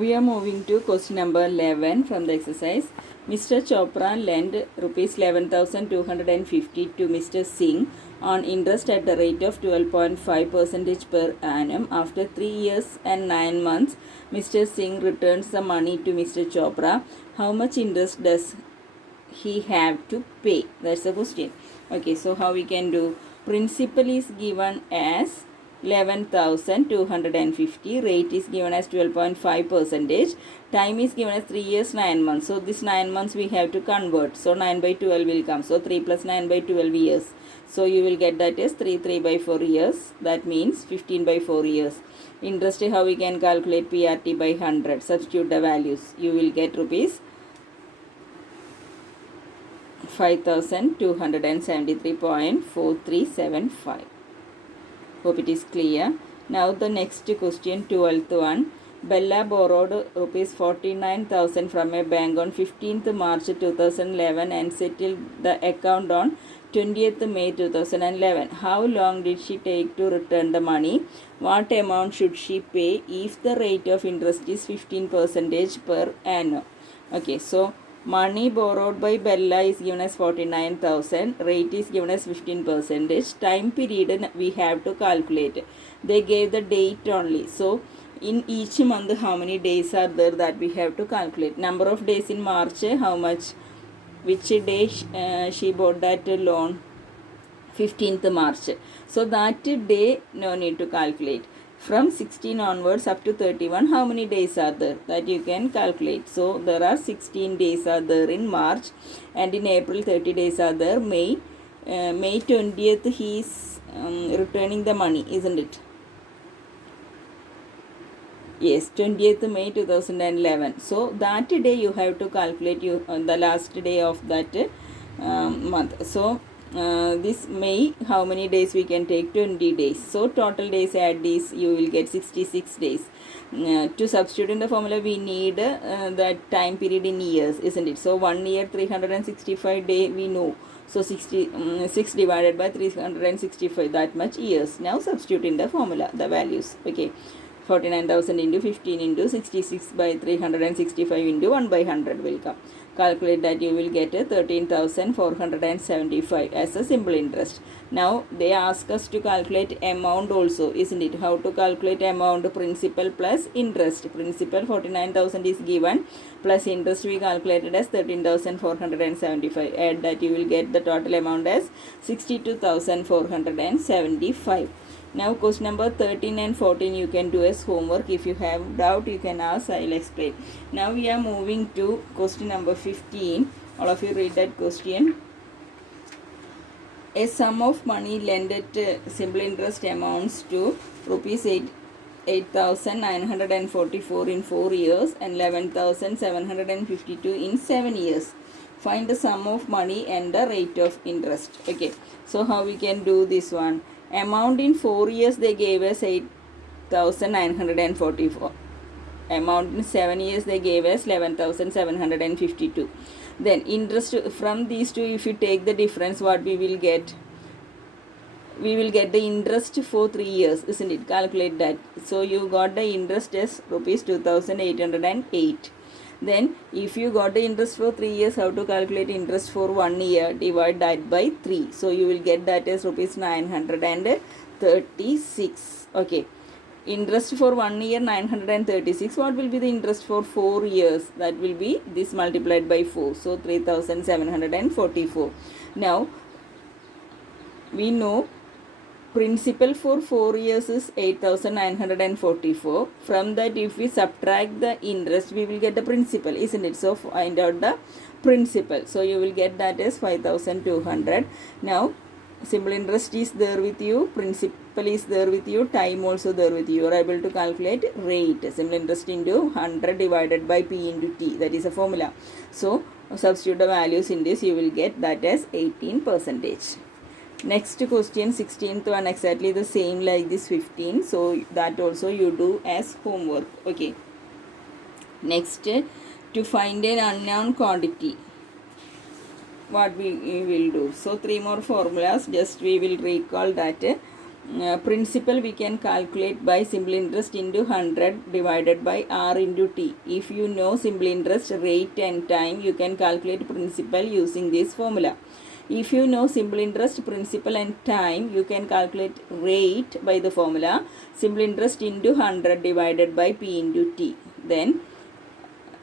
We are moving to question number 11 from the exercise. Mr. Chopra lent rupees 11,250 to Mr. Singh on interest at the rate of 12.5% per annum. After 3 years and 9 months, Mr. Singh returns the money to Mr. Chopra. How much interest does he have to pay? That's the question. Okay, so how we can do? Principal is given as 11,250, rate is given as 12.5%, time is given as 3 years 9 months. So this 9 months we have to convert, so 9 by 12 will come, so 3 plus 9 by 12 years, so you will get that as 3 by 4 years, that means 15 by 4 years. Interest, how we can calculate? PRT by 100, substitute the values, you will get rupees 5,273.4375. Hope it is clear. Now the next question, 12th one. Bella borrowed rupees 49,000 from a bank on 15th March 2011 and settled the account on 20th May 2011. How long did she take to return the money? What amount should she pay if the rate of interest is 15% per annum? Okay, so money borrowed by Bella is given as 49,000. Rate is given as 15%. Time period we have to calculate. They gave the date only. So in each month how many days are there, that we have to calculate. Number of days in March, how much? Which day she bought that loan? 15th March. So that day no need to calculate. From 16 onwards up to 31, how many days are there, that you can calculate. So there are 16 days are there in March, and in April 30 days are there. May 20th he is returning the money, isn't it? Yes, 20th May 2011. So that day you have to calculate the last day of that month. So this May, how many days we can take? 20 days. So total days, add these, you will get 66 days. To substitute in the formula we need that time period in years, isn't it? So 1 year 365 day we know. So 6 divided by 365, that much years. Now substitute in the formula the values. Okay, 49,000 into 15 into 66 by 365 into 1 by 100 will come. Calculate that, you will get 13,475 as a simple interest. Now they ask us to calculate amount also, isn't it? How to calculate amount? Principal plus interest. Principal 49,000 is given, plus interest we calculated as 13,475. Add that, you will get the total amount as 62,475. Now question number 13 and 14 you can do as homework. If you have doubt you can ask, I will explain. Now we are moving to question number 15. All of you read that question. A sum of money lent at simple interest amounts to rupees 8,944 in 4 years and 11,752 in 7 years. Find the sum of money and the rate of interest. Okay, so how we can do this one? Amount in 4 years they gave us 8,944. Amount in 7 years they gave us 11,752. Then interest from these two, if you take the difference, what we will get? We will get the interest for 3 years, isn't it? Calculate that. So you got the interest as rupees 2,808. Then if you got the interest for 3 years, how to calculate interest for 1 year? Divide that by 3. So you will get that as rupees 936. Okay. Interest for 1 year 936. What will be the interest for 4 years? That will be this multiplied by 4. So 3,744. Now we know principal for 4 years is 8,944. From that, if we subtract the interest, we will get the principal, isn't it? So find out the principal. So you will get that as 5,200. Now simple interest is there with you, principal is there with you, time also there with you. You are able to calculate rate. Simple interest into 100 divided by P into T. That is a formula. So substitute the values in this, you will get that as 18%. Next question, 16th one, exactly the same like this 15. So that also you do as homework. Okay. Next, to find an unknown quantity, what we will do? So 3 more formulas, just we will recall that. Principal we can calculate by simple interest into 100 divided by r into t. If you know simple interest rate and time, you can calculate principal using this formula. If you know simple interest, principal and time, you can calculate rate by the formula simple interest into 100 divided by p into t. Then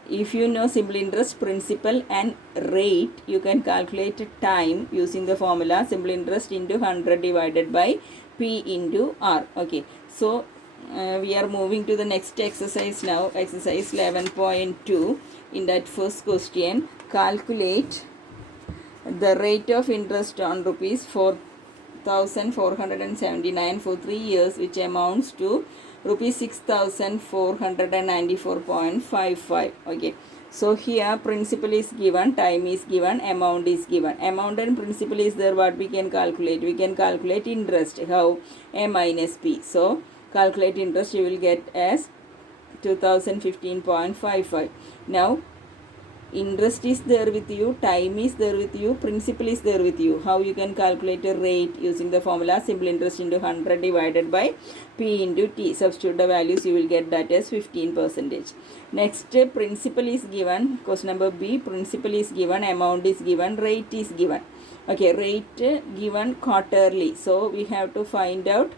if you know simple interest, principal and rate, you can calculate time using the formula simple interest into 100 divided by p into r. Okay, so we are moving to the next exercise now, exercise 11.2. In that first question, calculate the rate of interest on rupees 4,479 for 3 years, which amounts to rupees 6,494.55. Okay, so here principal is given, time is given, amount is given. Amount and principal is there. What we can calculate? We can calculate interest. How? A minus p. So calculate interest, you will get as 2015.55. Now interest is there with you, time is there with you, principal is there with you. How you can calculate a rate? Using the formula simple interest into 100 divided by p into t. Substitute the values, you will get that as 15%. Next, principal is given. Question number B, principal is given, amount is given, rate is given. Okay, rate given quarterly, so we have to find out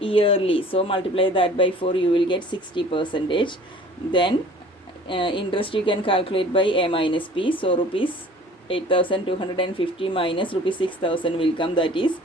yearly. So multiply that by 4, you will get 60%. Then interest you can calculate by a minus p. So rupees 8,250 minus rupees 6,000 will come, that is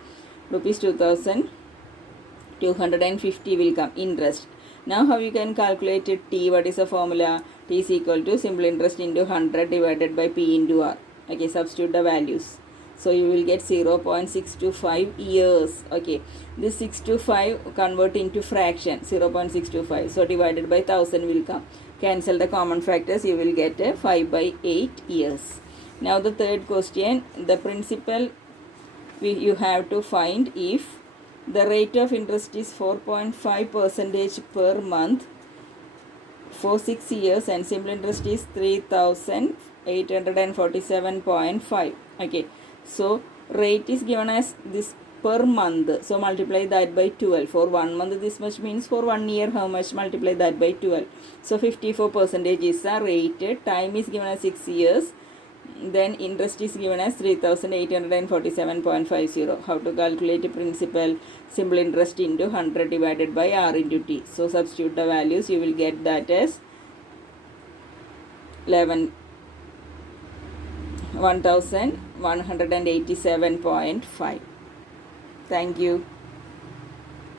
rupees 2,250 will come interest. Now how you can calculate it? T, what is the formula? T is equal to simple interest into 100 divided by p into r. Okay, substitute the values, so you will get 0.625 years. Okay, this 625 convert into fraction 0.625, so divided by 1000 will come. Cancel the common factors, you will get 5/8 years. Now the third question, the principal you have to find. If the rate of interest is 4.5% per month for 6 years and simple interest is 3,847.5. Okay, so rate is given as this per month, so multiply that by 12. For 1 month this much means for 1 year how much? Multiply that by 12. So 54% is the rate. Time is given as 6 years. Then interest is given as 3,847.50. How to calculate principal? Simple interest into 100 divided by r into t. So substitute the values, you will get that as 1,187.5. Thank you.